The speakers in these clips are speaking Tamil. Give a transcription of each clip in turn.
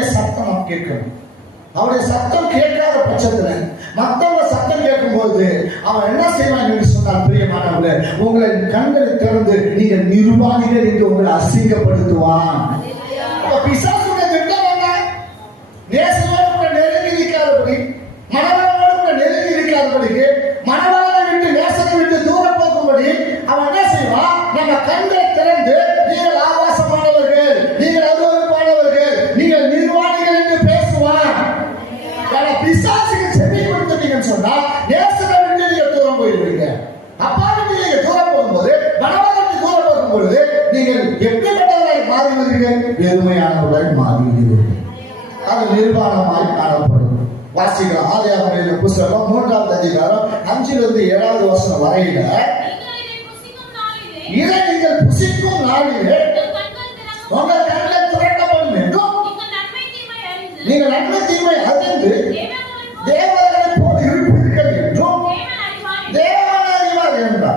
அவருடைய சத்தம் நாம் கேட்கணும். அவருடைய சத்தம் கேட்காத பட்சத்துல மத்தவங்க சத்தம் கேட்கும்போது அவன் என்ன செய்வான் என்று சொன்னால் பிரியமானவர்களே உங்களை கண்களை திறந்து நீங்க நிர்வாணிகள் என்று உங்களை அசிங்கப்படுத்துவான். பிசா வெறுமையானவர்களாய் மாறுவீர்கள் அது நிர்வாணமாய் காணப்படும். வாசிக்கலாம் ஆதியாகம புஸ்தகம் மூன்றாவது அதிகாரம் அஞ்சிலிருந்து ஏழாவது வருஷம் வரையில இதை நீங்கள் புசிக்கும் நாளிலே உங்கள் கண்ணில் திரட்டப்படும் என்றும் நீங்கள் நன்மை தீமை அறிந்து தேவர்களை போல போல் இருப்பீர்கள் என்றும் தேவன் தேவன் அறிவார் என்றார்.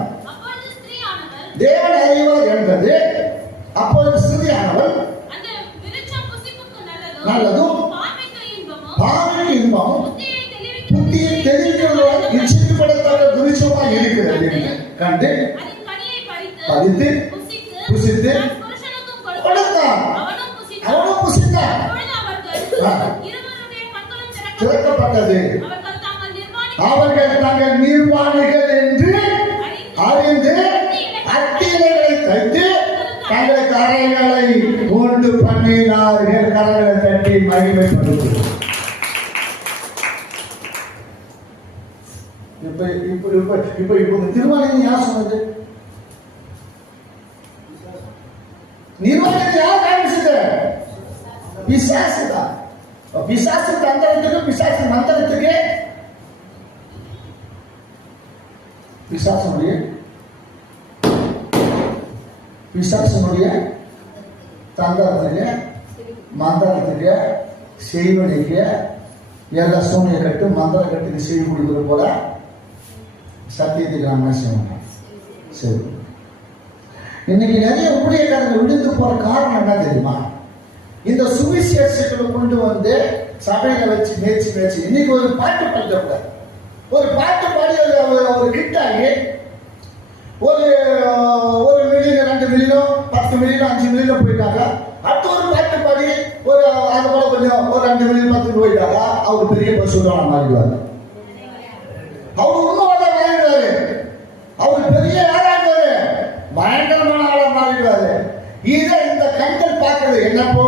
நல்லதும் நல்லதும் பார்வைக்கு இன்பமும் புத்தியை தெளிவிக்கும் இச்சிக்கப்படத்தக்க இருக்கிறது கண்டு பதித்து புசித்து கொடுத்தான். அவனும் புசித்தான். அவர்கள் திறக்கப்பட்டது அவர்கள் நிர்வாணிகள் என்று அறிந்து அத்திலைகளை தைத்து தங்களுக்கு அறைகளை கரங்களை தட்டி மகிமைப்படுத்து இப்ப இப்ப இப்ப இப்ப இப்ப திருமணம் யார் சொன்னது? நிர்வாகம் யார் காமிச்சது பிசாசு தான் பிசாசு தந்திரத்துக்கு பிசாசு மந்திரத்துக்கு பிசாசனுடைய பிசாசனுடைய தந்திரத்துக்கு மந்திரத்துக்கு செய்வனைக்கு எல்லா சூனிய கட்டு மந்திர கட்டுக்கு செய்து கொடுக்குற போல சத்தியத்துக்கு நம்ம செய்வோம் செய்யணும் சரி. இன்னைக்கு நிறைய ஊழியக்காரங்க விழுந்து போற காரணம் என்ன தெரியுமா? இந்த சுவிசேஷங்களை கொண்டு வந்து சபையில வச்சு மேய்ச்சி மேய்ச்சி இன்னைக்கு ஒரு பாட்டு பாடக்கூடாது. ஒரு பாட்டு பாடி அவர் அவர் கிட்டாகி ஒரு ஒரு மில்லியன் ரெண்டு மில்லியனோ பத்து மில்லியன் அஞ்சு மில்லியன் போயிட்டாங்க. அடுத்த ஒரு பாட்டு பாடி ஒரு அது போல கொஞ்சம் ஒரு ரெண்டு மில்லியில் பத்து போயிட்டாங்க. அவர் பெரிய பசுவான மாறிடுவார் அவர் உண்மையாக மாறிடுவாரு. அவர் பெரிய ஆளாடுவாரு பயங்கரமான ஆளா மாறிடுவாரு. இதை இந்த கண்கள் பார்க்கறது என்னப்போ